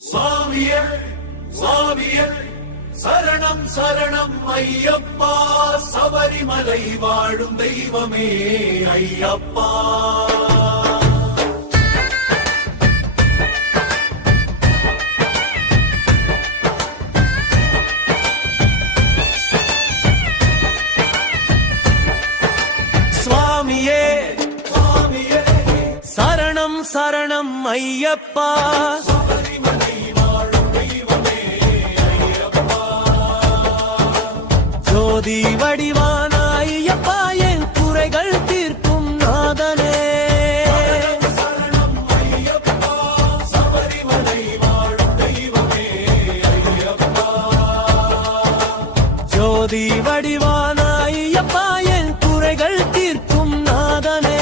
சுவாமியே சுவாமியே சரணம் சரணம் ஐயப்பா, சபரிமலை வாழும் தெய்வமே ஐயப்பா. சுவாமியே சுவாமியே சரணம் சரணம் ஐயப்பா, சபரிமலை வாழும் தெய்வமே ஐயப்பா. ஜோதி வடிவான ஐயப்பா, என் குறைகள் தீர்க்கும் நாதனே. சரணம் ஐயப்பா, சபரிமலை வாழும் தெய்வமே ஐயப்பா. ஜோதி வடிவான ஐயப்பா, என் குறைகள் தீர்க்கும் நாதனே.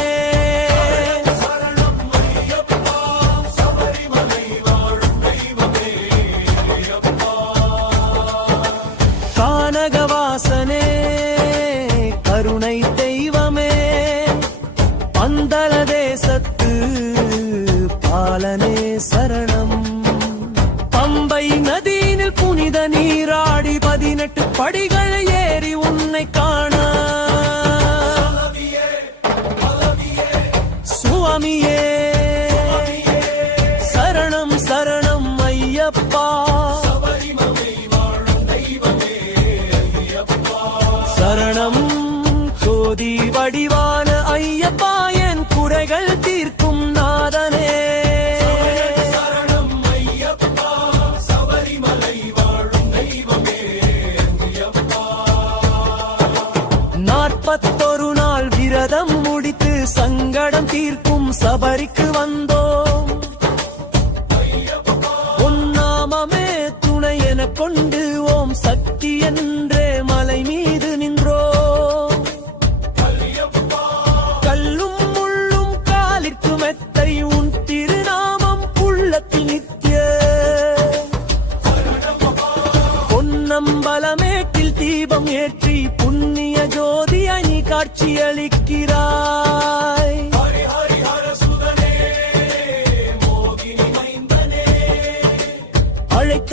கானகவாசனே கருணை தெய்வமே, பந்தல தேசத்து பாலனே சரணம். பம்பை நதியினில் புனித நீராடி 18 படிகள் ஏறி உன்னை காண சுவாமியே சரணம் சரணம் ஐயப்பா. சரணம் ஜோதி வடிவான ஐயப்பா, என் குறைகள் தீர்க்கும் நாதனே. சரணம் ஐயப்பா, சபரிமலை வாழும் தெய்வமே ஐயப்பா. 41 நாள் விரதம் முடித்து சங்கடம் தீர்க்கும் சபரிக்கு வந்தோம். உன்னாமமே துணை என கொண்டு ஓம் சக்தி என்றே மலை மீது நின்றோ. கல்லும் முள்ளும் காலிற்கு மெத்தை, உன் திருநாமம் உள்ளத்தில் நித்திய. பொன்னம்பலமேட்டில் தீபம் ஏற்றி புண்ணிய ஜோதியை நீ காட்சியளிக்கிறாய். அழைத்த